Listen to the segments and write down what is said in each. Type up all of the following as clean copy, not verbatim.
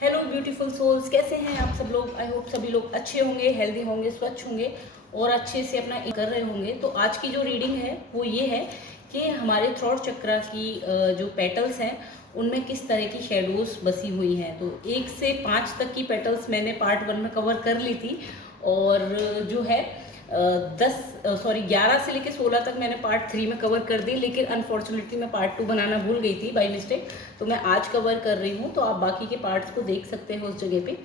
Hello beautiful souls, कैसे हैं आप सब लोग। आई होप सभी लोग अच्छे होंगे, हेल्दी होंगे, स्वच्छ होंगे और अच्छे से अपना कर रहे होंगे। तो आज की जो रीडिंग है वो ये है कि हमारे थ्रोट चक्र की जो पेटल्स हैं उनमें किस तरह की शेडोज बसी हुई हैं। तो 1 से 5 तक की पेटल्स मैंने पार्ट 1 में कवर कर ली थी और जो है 11 से लेकर 16 तक मैंने पार्ट 3 में कवर कर दी, लेकिन अनफॉर्चुनेटली मैं पार्ट 2 बनाना भूल गई थी बाय मिस्टेक। तो मैं आज कवर कर रही हूँ, तो आप बाकी के पार्ट्स को देख सकते हैं उस जगह पे।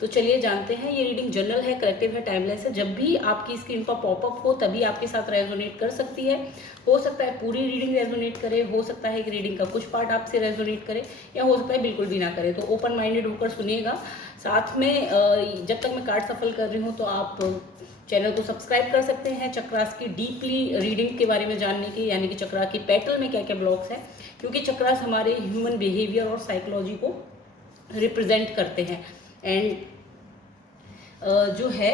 तो चलिए जानते हैं। ये रीडिंग जनरल है, कलेक्टिव है, टाइमलेस है। जब भी आपकी स्क्रीन पर पॉपअप हो तभी आपके साथ रेजोनेट कर सकती है। हो सकता है पूरी रीडिंग रेजोनेट करे, हो सकता है कि रीडिंग का कुछ पार्ट आपसे रेजोनेट करे, या हो सकता है बिल्कुल भी ना करे। तो ओपन माइंडेड होकर सुनिएगा। साथ में जब तक मैं कार्ड सफल कर रही हूँ तो आप चैनल को सब्सक्राइब कर सकते हैं चक्रास की डीपली रीडिंग के बारे में जानने के, यानी कि चक्रा की पेटल में क्या क्या ब्लॉक्स हैं, क्योंकि चक्रास हमारे ह्यूमन बिहेवियर और साइकोलॉजी को रिप्रेजेंट करते हैं। एंड जो है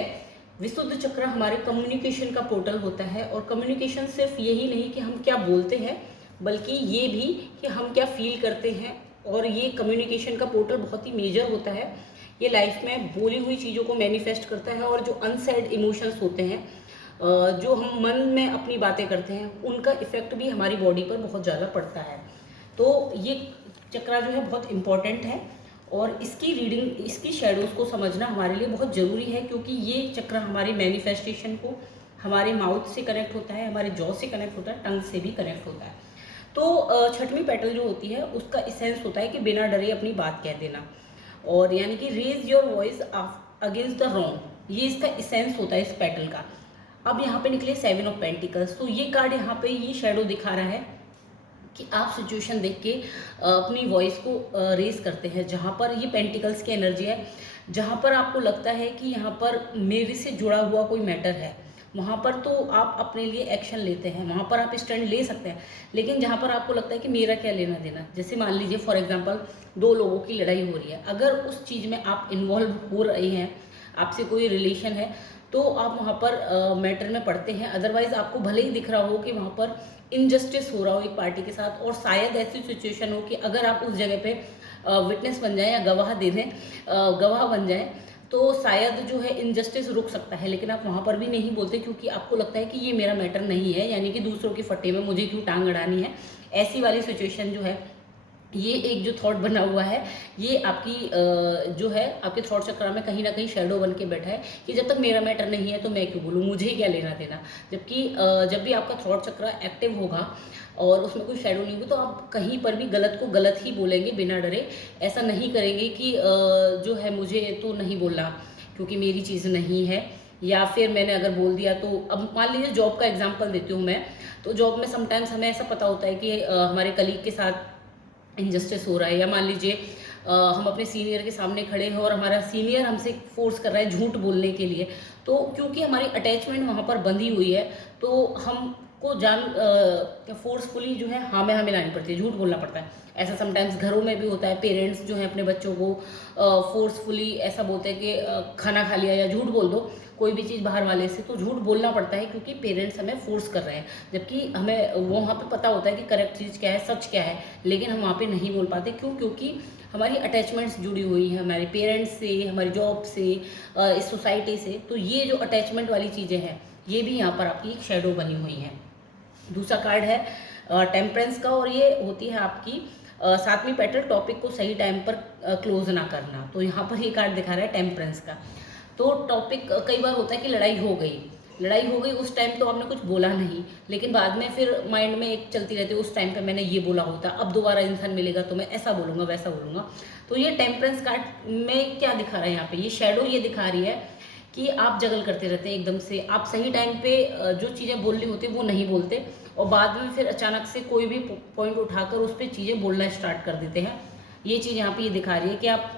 विशुद्ध चक्र हमारे कम्युनिकेशन का पोर्टल होता है। और कम्युनिकेशन सिर्फ यही नहीं कि हम क्या बोलते हैं, बल्कि ये भी कि हम क्या फील करते हैं। और ये कम्युनिकेशन का पोर्टल बहुत ही मेजर होता है। ये लाइफ में बोली हुई चीज़ों को मैनिफेस्ट करता है, और जो अनसेड इमोशंस होते हैं, जो हम मन में अपनी बातें करते हैं, उनका इफेक्ट भी हमारी बॉडी पर बहुत ज़्यादा पड़ता है। तो ये चक्रा जो है बहुत इम्पॉर्टेंट है, और इसकी रीडिंग, इसकी शेडोज़ को समझना हमारे लिए बहुत ज़रूरी है, क्योंकि ये चक्र हमारी मैनिफेस्टेशन को हमारे माउथ से कनेक्ट होता है, हमारे जॉ से कनेक्ट होता है, टंग से भी कनेक्ट होता है। तो छठवीं पेटल जो होती है उसका इसेंस होता है कि बिना डरे अपनी बात कह देना, और यानी कि raise your voice against the wrong. ये इसका इसेंस होता है इस पेटल का। अब यहाँ पे निकले 7 ऑफ पेंटिकल्स। तो ये कार्ड यहाँ पे ये शेडो दिखा रहा है कि आप सिचुएशन देख के अपनी वॉइस को रेज करते हैं, जहाँ पर ये पेंटिकल्स की एनर्जी है, जहाँ पर आपको लगता है कि यहाँ पर मेरे से जुड़ा हुआ कोई मैटर है, वहाँ पर तो आप अपने लिए एक्शन लेते हैं, वहाँ पर आप स्टैंड ले सकते हैं। लेकिन जहाँ पर आपको लगता है कि मेरा क्या लेना देना, जैसे मान लीजिए फॉर एग्जांपल 2 लोगों की लड़ाई हो रही है, अगर उस चीज़ में आप इन्वॉल्व हो रहे हैं, आपसे कोई रिलेशन है, तो आप वहाँ पर मैटर में पढ़ते हैं। अदरवाइज आपको भले ही दिख रहा हो कि वहाँ पर इनजस्टिस हो रहा हो एक पार्टी के साथ, और शायद ऐसी सिचुएशन हो कि अगर आप उस जगह पे विटनेस बन जाएं या गवाह दे दें, गवाह बन जाएं, तो शायद जो है इनजस्टिस रुक सकता है। लेकिन आप वहाँ पर भी नहीं बोलते, क्योंकि आपको लगता है कि ये मेरा मैटर नहीं है, यानी कि दूसरों के फट्टे में मुझे क्यों टांग अड़ानी है। ऐसी वाली सिचुएशन जो है, ये एक जो थॉट बना हुआ है, ये आपकी जो है आपके थॉट चक्र में कहीं ना कहीं शेडो बन के बैठा है कि जब तक मेरा मैटर नहीं है तो मैं क्यों बोलूँ, मुझे क्या लेना देना। जबकि जब भी आपका थॉट चक्र एक्टिव होगा और उसमें कोई शेडो नहीं होगी, तो आप कहीं पर भी गलत को गलत ही बोलेंगे बिना डरे। ऐसा नहीं करेंगे कि जो है मुझे तो नहीं बोलना क्योंकि मेरी चीज़ नहीं है, या फिर मैंने अगर बोल दिया तो। अब मान लीजिए जॉब का एग्जांपल देती हूँ मैं। तो जॉब में समटाइम्स हमें ऐसा पता होता है कि हमारे कलीग के साथ इनजस्टिस हो रहा है, या मान लीजिए हम अपने सीनियर के सामने खड़े हैं और हमारा सीनियर हमसे फोर्स कर रहा है झूठ बोलने के लिए। तो क्योंकि हमारी अटैचमेंट वहाँ पर बंधी हुई है, तो हमको फोर्सफुली जो है हाँ में हाँ मिलानी पड़ती है, झूठ बोलना पड़ता है। ऐसा समटाइम्स घरों में भी होता है, पेरेंट्स जो है अपने बच्चों को फोर्सफुली ऐसा बोलते हैं कि खाना खा लिया या झूठ बोल दो कोई भी चीज़ बाहर वाले से, तो झूठ बोलना पड़ता है क्योंकि पेरेंट्स हमें फोर्स कर रहे हैं। जबकि हमें वहाँ पे पता होता है कि करेक्ट चीज़ क्या है, सच क्या है, लेकिन हम वहाँ पे नहीं बोल पाते। क्यों? क्योंकि हमारी अटैचमेंट्स जुड़ी हुई हैं हमारे पेरेंट्स से, हमारी जॉब से, इस सोसाइटी से। तो ये जो अटैचमेंट वाली चीज़ें हैं, ये भी यहाँ पर आपकी एक शेडो बनी हुई हैं। दूसरा कार्ड है टेम्परेंस का, और ये होती है आपकी 7वीं पेटल, टॉपिक को सही टाइम पर क्लोज ना करना। तो यहाँ पर ये कार्ड दिखा रहा है टेम्परेंस का। तो टॉपिक कई बार होता है कि लड़ाई हो गई, उस टाइम तो आपने कुछ बोला नहीं, लेकिन बाद में फिर माइंड में एक चलती रहती है, उस टाइम पे मैंने ये बोला होता, अब दोबारा इंसान मिलेगा तो मैं ऐसा बोलूँगा वैसा बोलूँगा। तो ये टेम्परेंस कार्ड में क्या दिखा रहा है यहाँ पे, ये शेडो ये दिखा रही है कि आप जगल करते रहते हैं एकदम से। आप सही टाइम पे जो चीज़ें बोलनी होती है वो नहीं बोलते, और बाद में फिर अचानक से कोई भी पॉइंट उठाकर उस पर चीज़ें बोलना स्टार्ट कर देते हैं। ये चीज़ यहाँ पे ये दिखा रही है कि आप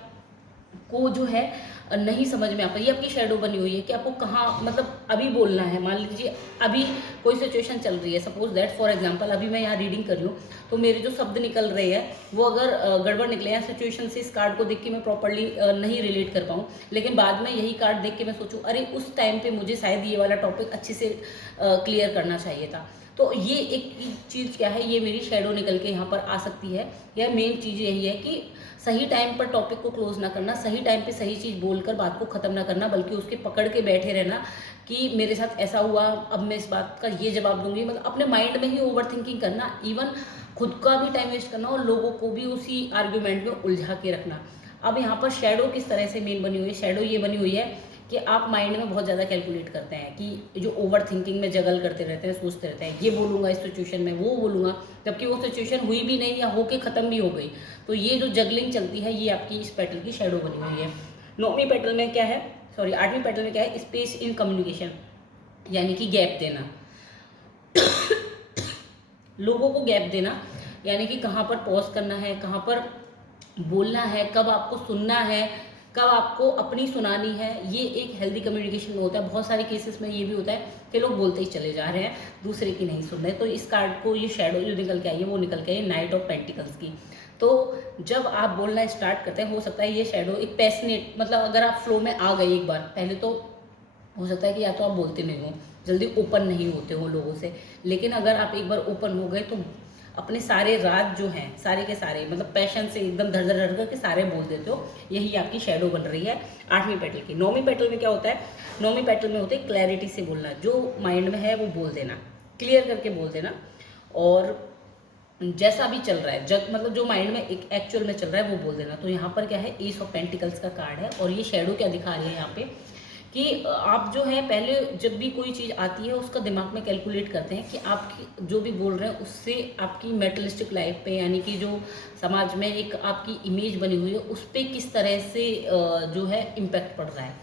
को जो है नहीं समझ में आता। ये आपकी शेडो बनी हुई है कि आपको कहाँ, मतलब अभी बोलना है। मान लीजिए अभी कोई सिचुएशन चल रही है, सपोज दैट फॉर एग्जांपल अभी मैं यहाँ रीडिंग कर रही हूँ, तो मेरे जो शब्द निकल रहे हैं वो अगर गड़बड़ निकले या सिचुएशन से इस कार्ड को देख के मैं प्रॉपरली नहीं रिलेट कर पाऊँ, लेकिन बाद में यही कार्ड देख के मैं सोचूँ अरे उस टाइम पर मुझे शायद ये वाला टॉपिक अच्छे से क्लियर करना चाहिए था, तो ये एक चीज़ क्या है, ये मेरी शेडो निकल के यहाँ पर आ सकती है। यह मेन चीज़ यही है कि सही टाइम पर टॉपिक को क्लोज ना करना, सही टाइम पे सही चीज़ बोलकर बात को ख़त्म ना करना, बल्कि उसके पकड़ के बैठे रहना कि मेरे साथ ऐसा हुआ, अब मैं इस बात का ये जवाब दूंगी। मतलब अपने माइंड में ही ओवर थिंकिंग करना, इवन खुद का भी टाइम वेस्ट करना और लोगों को भी उसी आर्ग्यूमेंट में उलझा के रखना। अब यहाँ पर शेडो किस तरह से मेन बनी हुई है, शेडो ये बनी हुई है कि आप माइंड में बहुत ज़्यादा कैलकुलेट करते हैं, कि जो ओवर थिंकिंग में जगल करते रहते हैं, सोचते रहते हैं ये बोलूँगा इस सिचुएशन में, वो बोलूँगा, जबकि वो सिचुएशन हुई भी नहीं या होके ख़त्म भी हो गई। तो ये जो जगलिंग चलती है, ये आपकी इस पेटल की शेडो बनी हुई है। 9वीं पेटल में क्या है, सॉरी 8वीं पेटल में क्या है, स्पेस इन कम्युनिकेशन, यानी कि गैप देना। लोगों को गैप देना, यानी कि कहाँ पर पॉज करना है, कहाँ पर बोलना है, कब आपको सुनना है, कब आपको अपनी सुनानी है, ये एक हेल्दी कम्युनिकेशन में होता है। बहुत सारे केसेस में ये भी होता है कि लोग बोलते ही चले जा रहे हैं, दूसरे की नहीं सुन रहे। तो इस कार्ड को, ये शेडो जो निकल के आई है, वो निकल के आई नाइट ऑफ पेंटिकल्स की। तो जब आप बोलना स्टार्ट करते हैं, हो सकता है ये शेडो एक पैशनेट, मतलब अगर आप फ्लो में आ गए एक बार पहले, तो हो सकता है कि या तो आप बोलते नहीं हो, जल्दी ओपन नहीं होते हो लोगों से, लेकिन अगर आप एक बार ओपन हो गए तो अपने सारे राज जो हैं, सारे के सारे, मतलब पैशन से एकदम धड़ धड़ धड़ करके सारे बोल देते हो। यही आपकी शेडो बन रही है 8वीं पेटल की। 9वीं पेटल में क्या होता है, 9वीं पेटल में होता है क्लैरिटी से बोलना, जो माइंड में है वो बोल देना, क्लियर करके बोल देना, और जैसा भी चल रहा है, मतलब जो माइंड में एक एक्चुअल में चल रहा है वो बोल देना। तो यहाँ पर क्या है, एस ऑफ पेंटिकल्स का कार्ड है, और ये शेडो क्या दिखा रही है यहाँ पे कि आप जो है पहले जब भी कोई चीज़ आती है उसका दिमाग में कैलकुलेट करते हैं कि आप जो भी बोल रहे हैं उससे आपकी मेटलिस्टिक लाइफ पे, यानी कि जो समाज में एक आपकी इमेज बनी हुई है उस पर किस तरह से जो है इम्पैक्ट पड़ रहा है।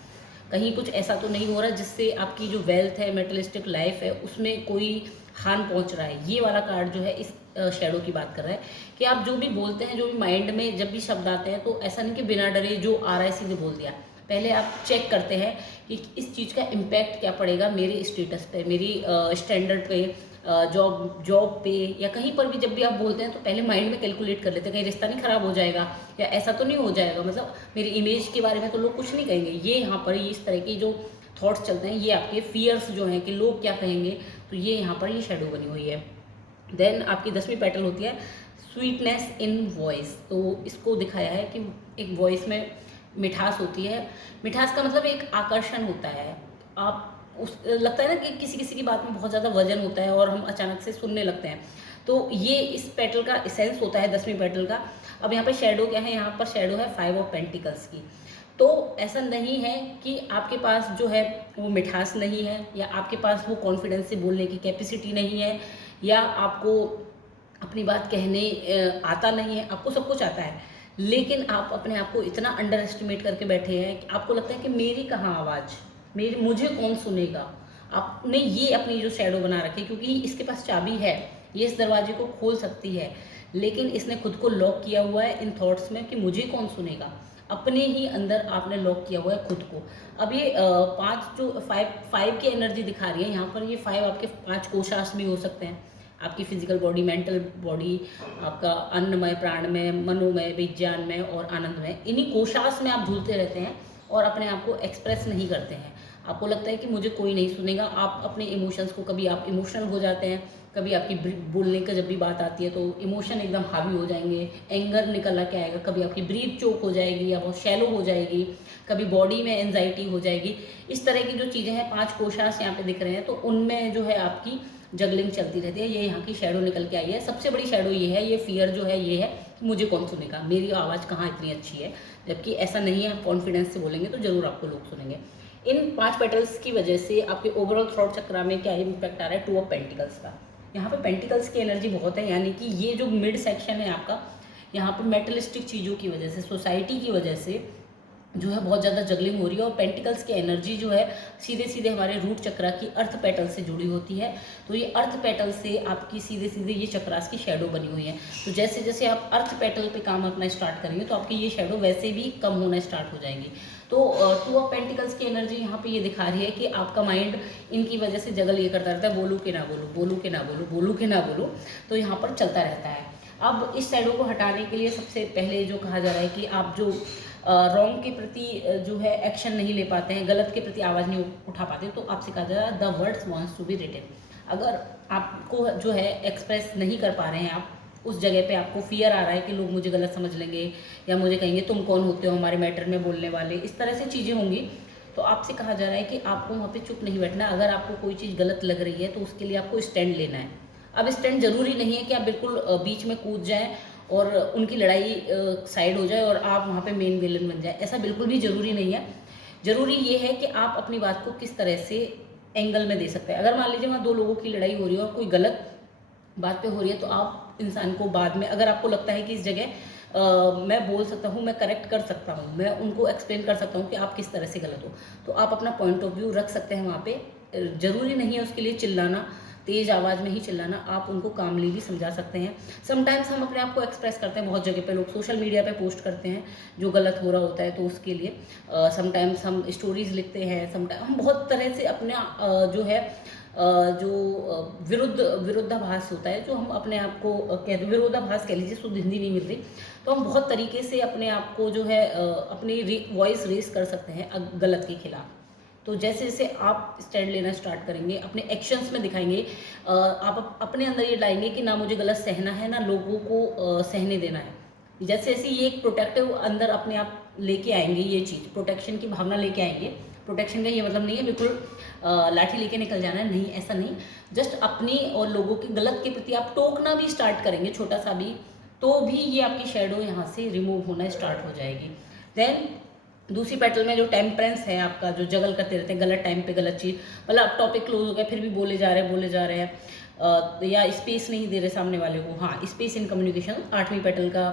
कहीं कुछ ऐसा तो नहीं हो रहा जिससे आपकी जो वेल्थ है, मेटलिस्टिक लाइफ है, उसमें कोई हार्म पहुंच रहा है। ये वाला कार्ड जो है इस शेडो की बात कर रहा है कि आप जो भी बोलते हैं, जो भी माइंड में जब भी शब्द आते हैं, तो ऐसा नहीं कि बिना डरे जो आ रहा है सीधे बोल दिया। पहले आप चेक करते हैं कि इस चीज़ का इम्पैक्ट क्या पड़ेगा मेरे स्टेटस पे, मेरी स्टैंडर्ड पे, जॉब पे, या कहीं पर भी जब भी आप बोलते हैं तो पहले माइंड में कैलकुलेट कर लेते हैं, कहीं रिश्ता नहीं खराब हो जाएगा या ऐसा तो नहीं हो जाएगा, मतलब मेरी इमेज के बारे में तो लोग कुछ नहीं कहेंगे। ये यहाँ पर इस तरह की जो थॉट्स चलते हैं, ये आपके फियर्स जो हैं कि लोग क्या कहेंगे, तो ये यहाँ पर ये शेडो बनी हुई है। देन आपकी 10वीं पेटल होती है स्वीटनेस इन वॉइस। तो इसको दिखाया है कि एक वॉइस में मिठास होती है। मिठास का मतलब एक आकर्षण होता है, आप उस लगता है ना कि किसी किसी की बात में बहुत ज़्यादा वजन होता है और हम अचानक से सुनने लगते हैं। तो ये इस पेटल का एसेंस होता है 10वीं पेटल का। अब यहाँ पर शेडो क्या है, यहाँ पर शेडो है 5 ऑफ पेंटिकल्स की। तो ऐसा नहीं है कि आपके पास जो है वो मिठास नहीं है, या आपके पास वो कॉन्फिडेंस से बोलने की कैपेसिटी नहीं है, या आपको अपनी बात कहने आता नहीं है। आपको सब कुछ आता है, लेकिन आप अपने आप को इतना अंडर एस्टिमेट करके बैठे हैं कि आपको लगता है कि मेरी कहाँ आवाज़, मुझे कौन सुनेगा। आपने ये अपनी जो शेडो बना रखी है, क्योंकि इसके पास चाबी है, ये इस दरवाजे को खोल सकती है, लेकिन इसने खुद को लॉक किया हुआ है इन थॉट्स में कि मुझे कौन सुनेगा। अपने ही अंदर आपने लॉक किया हुआ है खुद को। अब ये 5 जो 5 की एनर्जी दिखा रही है यहाँ पर, ये 5 आपके 5 कोशास भी हो सकते हैं, आपकी फिजिकल बॉडी, मेंटल बॉडी, आपका अन्नमय, प्राणमय, मनोमय, विज्ञानमय और आनंदमय। इन्हीं कोशास में आप झूलते रहते हैं और अपने आप को एक्सप्रेस नहीं करते हैं। आपको लगता है कि मुझे कोई नहीं सुनेगा। आप अपने इमोशंस को, कभी आप इमोशनल हो जाते हैं, कभी आपकी बोलने का जब भी बात आती है तो इमोशन एकदम हावी हो जाएंगे, एंगर निकल के आएगा, कभी आपकी ब्रीथ चोक हो जाएगी या बहुत शैलो हो जाएगी, कभी बॉडी में एंजाइटी हो जाएगी। इस तरह की जो चीज़ें हैं, 5 कोशास यहाँ पे दिख रहे हैं, तो उनमें जो है आपकी जगलिंग चलती रहती है। ये यहाँ की शेडो निकल के आई है। सबसे बड़ी शेडो ये है, ये फियर जो है ये है, मुझे कौन सुनेगा, मेरी आवाज़ कहाँ इतनी अच्छी है। जबकि ऐसा नहीं है, कॉन्फिडेंस से बोलेंगे तो ज़रूर आपको लोग सुनेंगे। इन 5 पेटल्स की वजह से आपके ओवरऑल थ्रॉट चक्र में क्या इम्पैक्ट आ रहा है, 2 ऑफ पेंटिकल्स का। यहाँ पे पेंटिकल्स की एनर्जी बहुत है, यानी कि ये जो मिड सेक्शन है आपका, यहाँ पर मेटलिस्टिक चीज़ों की वजह से, सोसाइटी की वजह से जो है बहुत ज़्यादा जगलिंग हो रही है। और पेंटिकल्स की एनर्जी जो है सीधे सीधे हमारे रूट चक्रा की अर्थ पेटल से जुड़ी होती है। तो ये अर्थ पेटल से आपकी सीधे सीधे ये चक्रास की शेडो बनी हुई है। तो जैसे जैसे आप अर्थ पेटल पे काम अपना स्टार्ट करेंगे तो आपकी ये शेडो वैसे भी कम होना स्टार्ट हो जाएंगी। तो 2 ऑफ पेंटिकल्स की एनर्जी यहाँ पे ये दिखा रही है कि आपका माइंड इनकी वजह से जगल ये करता रहता है, बोलूँ कि ना बोलूँ, बोलूँ कि ना बोलूँ, बोलूँ कि ना बोलूँ, तो यहाँ पर चलता रहता है। अब इस शेडो को हटाने के लिए सबसे पहले जो कहा जा रहा है कि आप जो रॉन्ग के प्रति जो है एक्शन नहीं ले पाते हैं, गलत के प्रति आवाज़ नहीं उठा पाते, तो आपसे कहा जा रहा है the words wants to be written. अगर आपको जो है एक्सप्रेस नहीं कर पा रहे हैं, आप उस जगह पे आपको फियर आ रहा है कि लोग मुझे गलत समझ लेंगे या मुझे कहेंगे तुम कौन होते हो हमारे मैटर में बोलने वाले, इस तरह से चीज़ें होंगी, तो आपसे कहा जा रहा है कि आपको वहाँ पे चुप नहीं बैठना। अगर आपको कोई चीज़ गलत लग रही है तो उसके लिए आपको स्टैंड लेना है। अब स्टैंड ज़रूरी नहीं है कि आप बिल्कुल बीच में कूद जाएँ और उनकी लड़ाई साइड हो जाए और आप वहाँ पे मेन विलन बन जाए, ऐसा बिल्कुल भी ज़रूरी नहीं है। ज़रूरी ये है कि आप अपनी बात को किस तरह से एंगल में दे सकते हैं। अगर मान लीजिए वहाँ 2 लोगों की लड़ाई हो रही है और कोई गलत बात पे हो रही है, तो आप इंसान को बाद में, अगर आपको लगता है कि इस जगह मैं बोल सकता हूँ, मैं करेक्ट कर सकता हूँ, मैं उनको एक्सप्लेन कर सकता हूँ कि आप किस तरह से गलत हो, तो आप अपना पॉइंट ऑफ व्यू रख सकते हैं वहाँ पे। ज़रूरी नहीं है उसके लिए चिल्लाना, तेज़ आवाज़ में ही चिल्लाना, आप उनको कामली भी समझा सकते हैं। समटाइम्स हम अपने आप को एक्सप्रेस करते हैं, बहुत जगह पे लोग सोशल मीडिया पे पोस्ट करते हैं जो गलत हो रहा होता है, तो उसके लिए समटाइम्स हम स्टोरीज़ लिखते हैं, समटाइम हम बहुत तरह से अपने जो है विरुद्धाभास होता है, जो हम अपने आप को कह विरोधाभास कह लीजिए, शुद्ध हिंदी नहीं मिल रही, तो हम बहुत तरीके से अपने आप को जो है अपनी वॉइस रेस कर सकते हैं गलत के खिलाफ। तो जैसे जैसे आप स्टैंड लेना स्टार्ट करेंगे, अपने एक्शंस में दिखाएंगे, आप अपने अंदर ये लाएंगे कि ना मुझे गलत सहना है, ना लोगों को सहने देना है। जैसे जैसे ये एक प्रोटेक्टिव अंदर अपने आप लेके आएंगे, ये चीज़ प्रोटेक्शन की भावना लेके आएंगे। प्रोटेक्शन का ये मतलब नहीं है बिल्कुल लाठी लेके निकल जाना है, नहीं, ऐसा नहीं। जस्ट अपनी और लोगों के गलत के प्रति आप टोकना भी स्टार्ट करेंगे, छोटा सा भी, तो भी ये आपकी शेडो यहाँ से रिमूव होना स्टार्ट हो जाएगी। देन दूसरी पेटल में जो टेम्परेंस है आपका, जो जगल करते रहते हैं गलत टाइम पे गलत चीज़, मतलब टॉपिक क्लोज हो गया फिर भी बोले जा रहे हैं या स्पेस नहीं दे रहे सामने वाले को। हाँ, स्पेस इन कम्युनिकेशन 8वीं पेटल का,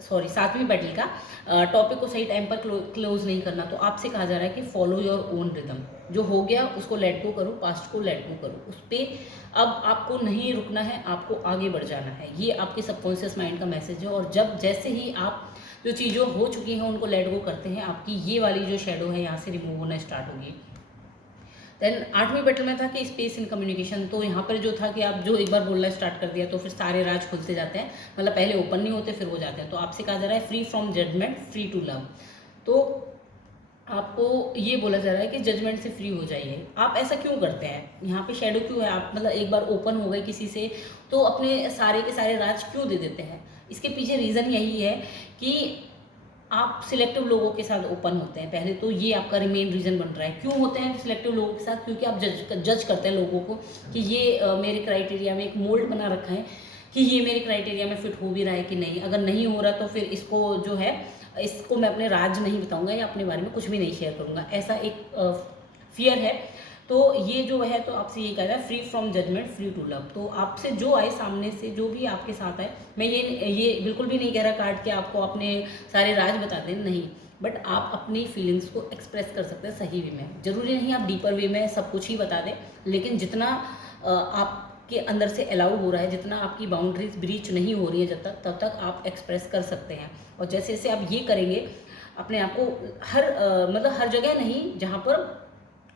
सॉरी 7वीं पेटल का, टॉपिक को सही टाइम पर क्लोज नहीं करना। तो आपसे कहा जा रहा है कि फॉलो योर ओन रिदम, जो हो गया उसको लेट गो करो, पास्ट को लेट गो करो, उस पर अब आपको नहीं रुकना है, आपको आगे बढ़ जाना है। ये आपके सबकॉन्शियस माइंड का मैसेज है। और जब जैसे ही आप जो चीज़ें हो चुकी हैं उनको लेट गो करते हैं, आपकी ये वाली जो शेडो है यहाँ से रिमूव होना स्टार्ट होगी। देन 8वीं पेटल में था कि स्पेस इन कम्युनिकेशन, तो यहाँ पर जो था कि आप जो एक बार बोलना स्टार्ट कर दिया तो फिर सारे राज खुलते जाते हैं, मतलब पहले ओपन नहीं होते फिर हो जाते हैं। तो आपसे कहा जा रहा है free from judgement, free to love. तो आपको ये बोला जा रहा है कि जजमेंट से फ्री हो जाइए। आप ऐसा क्यों करते हैं, यहाँ पे शेडो क्यों है, आप मतलब एक बार ओपन हो गए किसी से तो अपने सारे के सारे राज क्यों दे देते हैं? इसके पीछे रीज़न यही है कि आप सिलेक्टिव लोगों के साथ ओपन होते हैं। पहले तो ये आपका मेन रीज़न बन रहा है। क्यों होते हैं सिलेक्टिव लोगों के साथ? क्योंकि आप जज करते हैं लोगों को कि ये मेरे क्राइटेरिया में एक मोल्ड बना रखा है कि ये मेरे क्राइटेरिया में फिट हो भी रहा है कि नहीं। अगर नहीं हो रहा तो फिर इसको जो है, इसको मैं अपने राज नहीं बताऊंगा या अपने बारे में कुछ भी नहीं शेयर करूंगा, ऐसा एक फियर है। तो ये जो है, तो आपसे ये कह रहा है free from judgement, free to love. तो आपसे जो आए, सामने से जो भी आपके साथ आए, मैं ये बिल्कुल भी नहीं कह रहा काट के आपको अपने सारे राज बता दें, नहीं, बट आप अपनी फीलिंग्स को एक्सप्रेस कर सकते हैं सही वे में। ज़रूरी नहीं आप डीपर वे में सब कुछ ही बता दें, लेकिन जितना आपके अंदर से अलाउ हो रहा है, जितना आपकी बाउंड्रीज ब्रीच नहीं हो रही है जब तक, तब तक आप एक्सप्रेस कर सकते हैं। और जैसे जैसे आप ये करेंगे, अपने आप को मतलब हर जगह नहीं, जहाँ पर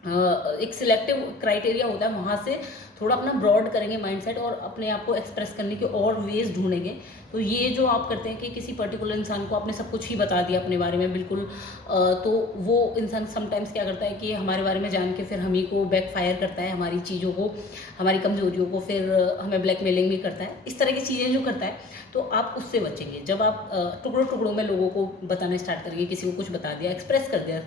एक सिलेक्टिव क्राइटेरिया होता है वहाँ से थोड़ा अपना ब्रॉड करेंगे माइंडसेट और अपने आप को एक्सप्रेस करने के और वेज ढूंढेंगे। तो ये जो आप करते हैं कि किसी पर्टिकुलर इंसान को आपने सब कुछ ही बता दिया अपने बारे में बिल्कुल, तो वो इंसान समटाइम्स क्या करता है कि हमारे बारे में जान के फिर हम ही को बैकफायर करता है, हमारी चीज़ों को, हमारी कमजोरियों को, फिर हमें ब्लैकमेलिंग भी करता है, इस तरह की चीज़ें जो करता है। तो आप उससे बचेंगे जब आप टुकड़ों टुकड़ों में लोगों को बताना स्टार्ट करेंगे। किसी को कुछ बता दिया, एक्सप्रेस कर दिया,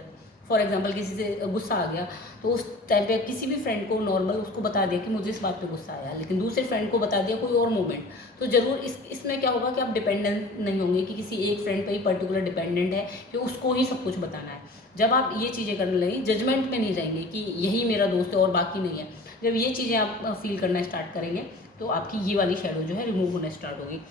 फॉर एग्जाम्पल किसी से गुस्सा आ गया तो उस टाइम पे किसी भी फ्रेंड को नॉर्मल उसको बता दिया कि मुझे इस बात पे गुस्सा आया, लेकिन दूसरे फ्रेंड को बता दिया कोई और मोमेंट, तो ज़रूर इसमें क्या होगा कि आप डिपेंडेंट नहीं होंगे कि किसी एक फ्रेंड पे ही पर्टिकुलर डिपेंडेंट है कि उसको ही सब कुछ बताना है। जब आप ये चीज़ें करने लगे, जजमेंट में नहीं जाएंगे कि यही मेरा दोस्त है और बाकी नहीं है। जब ये चीज़ें आप फील करना स्टार्ट करेंगे तो आपकी ये वाली शेडो जो है रिमूव होना स्टार्ट होगी।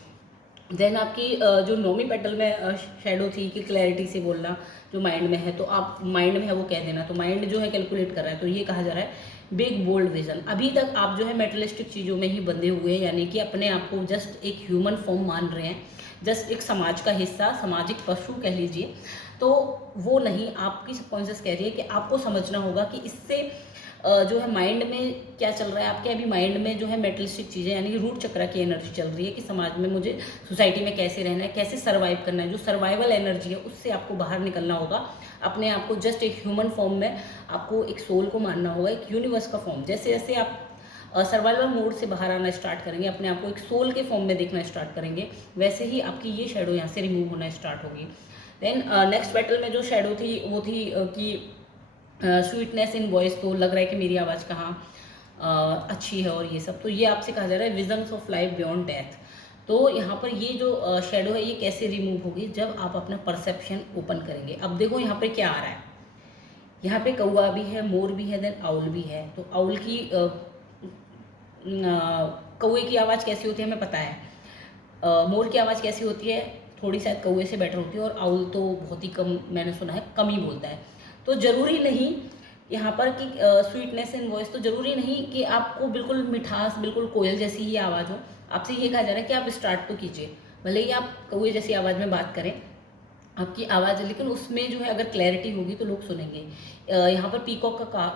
देन आपकी जो 9वीं पेटल में शेडो थी कि क्लैरिटी से बोलना जो माइंड में है, तो आप माइंड में है वो कह देना। तो माइंड जो है कैलकुलेट कर रहा है, तो ये कहा जा रहा है बिग बोल्ड विजन। अभी तक आप जो है मेटलिस्टिक चीज़ों में ही बंधे हुए हैं, यानी कि अपने आप को जस्ट एक ह्यूमन फॉर्म मान रहे हैं, जस्ट एक समाज का हिस्सा, सामाजिक पशु कह लीजिए। तो वो नहीं, आपकी सबकॉन्शियस कह रही है कि आपको समझना होगा कि इससे जो है माइंड में क्या चल रहा है आपके, अभी माइंड में जो है मेटलिस्टिक चीज़ें यानी कि रूट चक्र की एनर्जी चल रही है कि समाज में मुझे, सोसाइटी में कैसे रहना है, कैसे सर्वाइव करना है। जो सर्वाइवल एनर्जी है उससे आपको बाहर निकलना होगा। अपने आप को जस्ट एक ह्यूमन फॉर्म में आपको एक सोल को मानना होगा, एक यूनिवर्स का फॉर्म। जैसे जैसे आप सर्वाइवल मोड से बाहर आना स्टार्ट करेंगे, अपने आप को एक सोल के फॉर्म में देखना स्टार्ट करेंगे, वैसे ही आपकी ये शेडो यहाँ से रिमूव होना स्टार्ट होगी। देन नेक्स्ट बैटल में जो शेडो थी वो थी कि स्वीटनेस इन वॉइस, तो लग रहा है कि मेरी आवाज़ कहाँ अच्छी है और ये सब। तो ये आपसे कहा जा रहा है visions of life beyond death. तो यहाँ पर ये जो शेडो है ये कैसे रिमूव होगी, जब आप अपना परसेप्शन ओपन करेंगे। अब देखो यहाँ पे क्या आ रहा है, यहाँ पे कौवा भी है, मोर भी है, देन आउल भी है। तो आउल की कौवे की आवाज़ कैसी होती है हमें पता है, मोर की आवाज़ कैसी होती है, थोड़ी शायद कौवे से बेटर होती है, और आउल तो बहुत ही कम, मैंने सुना है कम ही बोलता है। तो ज़रूरी नहीं यहाँ पर कि स्वीटनेस इन वॉइस, तो ज़रूरी नहीं कि आपको बिल्कुल मिठास, बिल्कुल कोयल जैसी ही आवाज़ हो। आपसे ये कहा जा रहा है कि आप स्टार्ट तो कीजिए, भले ही आप कौवे जैसी आवाज़ में बात करें, आपकी आवाज़ है, लेकिन उसमें जो है अगर क्लैरिटी होगी तो लोग सुनेंगे। यहाँ पर पीकॉक का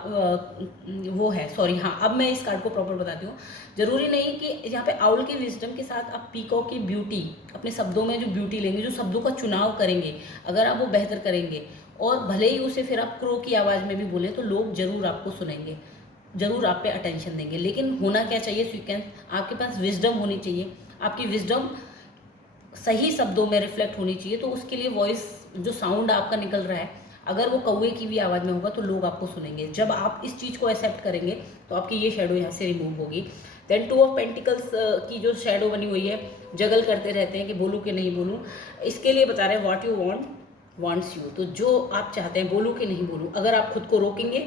वो है, सॉरी हाँ, अब मैं इस कार्ड को प्रॉपर बताती हूँ। ज़रूरी नहीं कि यहाँ पे आउल की विजडम के साथ आप पीकॉक की ब्यूटी, अपने शब्दों में जो ब्यूटी लेंगे, जो शब्दों का चुनाव करेंगे, अगर आप वो बेहतर करेंगे, और भले ही उसे फिर आप क्रो की आवाज़ में भी बोले, तो लोग ज़रूर आपको सुनेंगे, ज़रूर आप पे अटेंशन देंगे। लेकिन होना क्या चाहिए, स्वीकेंस, आपके पास विजडम होनी चाहिए, आपकी विजडम सही शब्दों में रिफ्लेक्ट होनी चाहिए। तो उसके लिए वॉइस, जो साउंड आपका निकल रहा है, अगर वो कौवे की भी आवाज़ में होगा तो लोग आपको सुनेंगे। जब आप इस चीज़ को एक्सेप्ट करेंगे तो आपकी ये शेडो यहाँ से रिमूव होगी। देन 2 ऑफ पेंटिकल्स की जो शेडो बनी हुई है, जगल करते रहते हैं कि बोलूँ कि नहीं बोलूँ, इसके लिए बता रहे हैं व्हाट यू वांट्स यू। तो जो आप चाहते हैं, बोलूँ कि नहीं बोलूँ, अगर आप खुद को रोकेंगे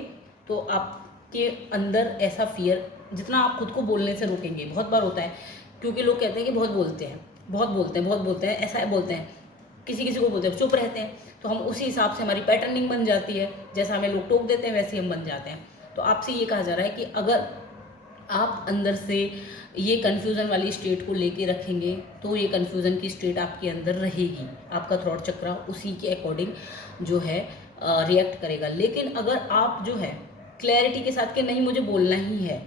तो आपके अंदर ऐसा फियर, जितना आप खुद को बोलने से रोकेंगे, बहुत बार होता है क्योंकि लोग कहते हैं कि बहुत बोलते हैं, बहुत बोलते हैं, ऐसा बोलते हैं, किसी किसी को बोलते हैं, चुप रहते हैं, तो हम उसी हिसाब से हमारी पैटर्निंग बन जाती है, जैसा हमें लोग टोक देते हैं वैसे ही हम बन जाते हैं। तो आपसे ये कहा जा रहा है कि अगर आप अंदर से ये कन्फ्यूज़न वाली स्टेट को लेके रखेंगे तो ये कन्फ्यूज़न की स्टेट आपके अंदर रहेगी, आपका थ्रॉट चक्रा उसी के अकॉर्डिंग जो है रिएक्ट करेगा। लेकिन अगर आप जो है क्लैरिटी के साथ कि नहीं मुझे बोलना ही है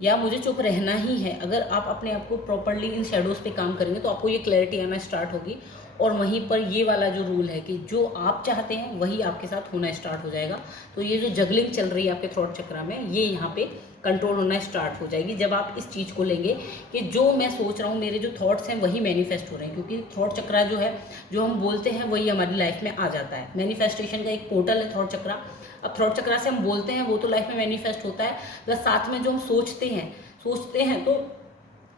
या मुझे चुप रहना ही है, अगर आप अपने आप को प्रॉपरली इन शेडोज़ पे काम करेंगे तो आपको ये क्लैरिटी आना स्टार्ट होगी। और वहीं पर ये वाला जो रूल है कि जो आप चाहते हैं वही आपके साथ होना स्टार्ट हो जाएगा। तो ये जो जगलिंग चल रही है आपके थ्रॉट चक्रा में, ये यहाँ पे कंट्रोल होना स्टार्ट हो जाएगी जब आप इस चीज़ को लेंगे कि जो मैं सोच रहा हूँ, मेरे जो थॉट्स हैं वही मैनिफेस्ट हो रहे हैं। क्योंकि थॉट चक्रा जो है, जो हम बोलते हैं वही हमारी लाइफ में आ जाता है। मैनिफेस्टेशन का एक पोर्टल है थॉट चक्रा। अब थॉट चक्रा से हम बोलते हैं वो तो लाइफ में मैनिफेस्ट होता है, प्लस साथ में जो हम सोचते हैं तो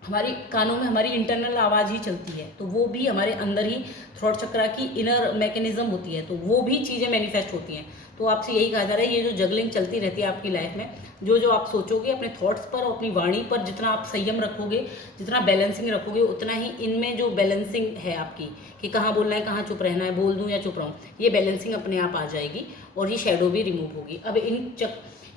हमारी कानों में हमारी इंटरनल आवाज़ ही चलती है, तो वो भी हमारे अंदर ही थ्रॉट चक्रा की इनर मैकेनिज्म होती है, तो वो भी चीज़ें मैनिफेस्ट होती हैं। तो आपसे यही कहा जा रहा है, ये जो जगलिंग चलती रहती है आपकी लाइफ में, जो जो आप सोचोगे अपने थॉट्स पर और अपनी वाणी पर, जितना आप संयम रखोगे, जितना बैलेंसिंग रखोगे, उतना ही इनमें जो बैलेंसिंग है आपकी कि कहाँ बोलना है, कहाँ चुप रहना है, बोल दूँ या चुप रहूँ, ये बैलेंसिंग अपने आप आ जाएगी और ये शेडो भी रिमूव होगी। अब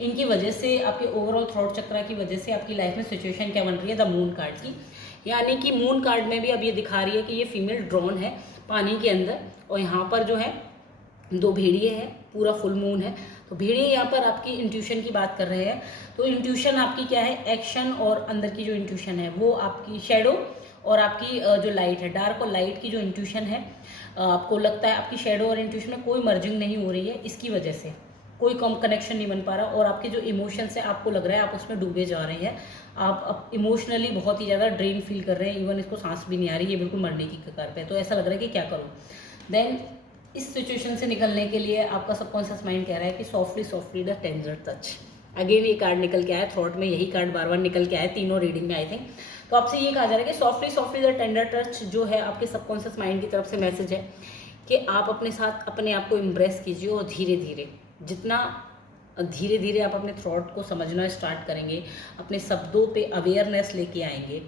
इनकी वजह से, आपके ओवरऑल थ्रॉट चक्रा की वजह से आपकी लाइफ में सिचुएशन क्या बन रही है, द मून कार्ड की। यानी कि मून कार्ड में भी अब ये दिखा रही है कि ये फीमेल ड्रोन है पानी के अंदर, और यहाँ पर जो है 2 भेड़िए हैं, पूरा फुल मून है। तो भेड़िए यहाँ पर आपकी इंट्यूशन की बात कर रहे हैं। तो इंट्यूशन आपकी क्या है, एक्शन, और अंदर की जो इंट्यूशन है वो आपकी शेडो, और आपकी जो लाइट है, डार्क और लाइट की जो इंट्यूशन है, आपको लगता है आपकी शेडो और इंट्यूशन में कोई मर्जिंग नहीं हो रही है, इसकी वजह से कोई कम कनेक्शन नहीं बन पा रहा, और आपके जो इमोशंस है आपको लग रहा है आप उसमें डूबे जा रहे हैं, आप इमोशनली बहुत ही ज़्यादा ड्रेन फील कर रहे हैं, इवन इसको सांस भी नहीं आ रही, ये बिल्कुल मरने की कगार पे है। तो ऐसा लग रहा है कि क्या करूँ। देन इस सिचुएशन से निकलने के लिए आपका सबकॉन्शियस माइंड कह रहा है कि softly the tender touch. Again ये कार्ड निकल के आया, थॉट में यही कार्ड बार बार निकल के आया तीनों रीडिंग में आई थिंक। तो आपसे ये कहा जा रहा है कि सॉफ्टली द टेंडर टच जो है आपके सबकॉन्शियस माइंड की तरफ से मैसेज है कि आप अपने साथ अपने आप को इम्प्रेस कीजिए, और धीरे धीरे, जितना धीरे धीरे आप अपने थॉट को समझना स्टार्ट करेंगे, अपने शब्दों पे अवेयरनेस लेके आएंगे,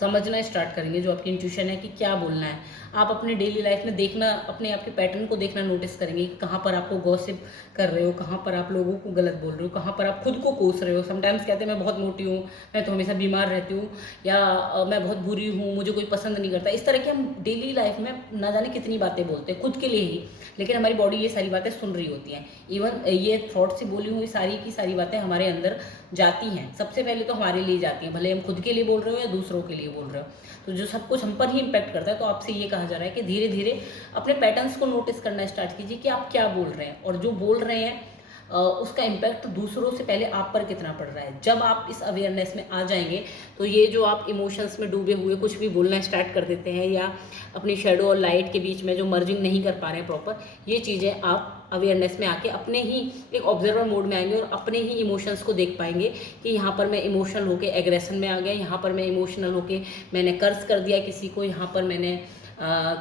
समझना स्टार्ट करेंगे, जो आपकी इंट्यूशन है कि क्या बोलना है। आप अपने डेली लाइफ में देखना, अपने आप के पैटर्न को देखना नोटिस करेंगे कि कहाँ पर आपको गॉसिप कर रहे हो, कहाँ पर आप लोगों को गलत बोल रहे हो, कहाँ पर आप खुद को कोस रहे हो। समटाइम्स कहते हैं मैं बहुत मोटी हूँ, मैं तो हमेशा बीमार रहती हूँ, या मैं बहुत बुरी हूँ, मुझे कोई पसंद नहीं करता। इस तरह की हम डेली लाइफ में ना जाने कितनी बातें बोलते हैं खुद के लिए ही, लेकिन हमारी बॉडी ये सारी बातें सुन रही होती हैं। इवन ये थॉट से बोली हुई सारी की सारी बातें हमारे अंदर जाती हैं। सबसे पहले तो हमारे लिए जाती हैं, भले हम खुद के लिए बोल रहे हो या दूसरों के लिए बोल रहे हो। तो जो सब कुछ हम पर ही इम्पैक्ट करता है। तो आपसे ये कहा जा रहा है कि धीरे धीरे अपने पैटर्न्स को नोटिस करना स्टार्ट कीजिए कि आप क्या बोल रहे हैं, और जो बोल रहे हैं उसका इम्पैक्ट दूसरों से पहले आप पर कितना पड़ रहा है। जब आप इस अवेयरनेस में आ जाएंगे तो ये जो आप इमोशंस में डूबे हुए कुछ भी बोलना स्टार्ट कर देते हैं, या अपनी शेडो और लाइट के बीच में जो मर्जिंग नहीं कर पा रहे हैं प्रॉपर, ये चीज़ें आप अवेयरनेस में आके अपने ही एक ऑब्जर्वर मोड में आएंगे और अपने ही इमोशंस को देख पाएंगे कि यहाँ पर मैं इमोशनल होके एग्रेशन में आ गया, यहाँ पर मैं इमोशनल होके मैंने कर्ज कर दिया किसी को, यहाँ पर मैंने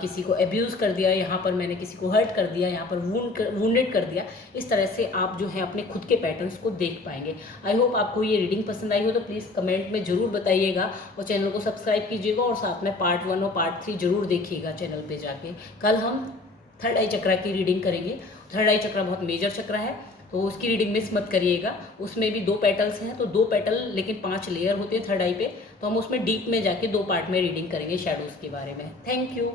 किसी को एब्यूज़ कर दिया, यहाँ पर मैंने किसी को हर्ट कर दिया, यहाँ पर वुंडेड कर दिया। इस तरह से आप जो है अपने खुद के पैटर्न्स को देख पाएंगे। आई होप आपको ये रीडिंग पसंद आई हो, तो प्लीज़ कमेंट में ज़रूर बताइएगा, और चैनल को सब्सक्राइब कीजिएगा, और साथ में पार्ट 1 और पार्ट 3 जरूर देखिएगा चैनल पर जाके। कल हम थर्ड आई चक्रा की रीडिंग करेंगे। थर्ड आई चक्रा बहुत मेजर चक्रा है, तो उसकी रीडिंग मिस मत करिएगा। उसमें भी 2 पेटल्स हैं, तो 2 पेटल लेकिन 5 लेयर होते हैं थर्ड आई पे। तो हम उसमें डीप में जाके 2 पार्ट में रीडिंग करेंगे शैडोज़ के बारे में। Thank you.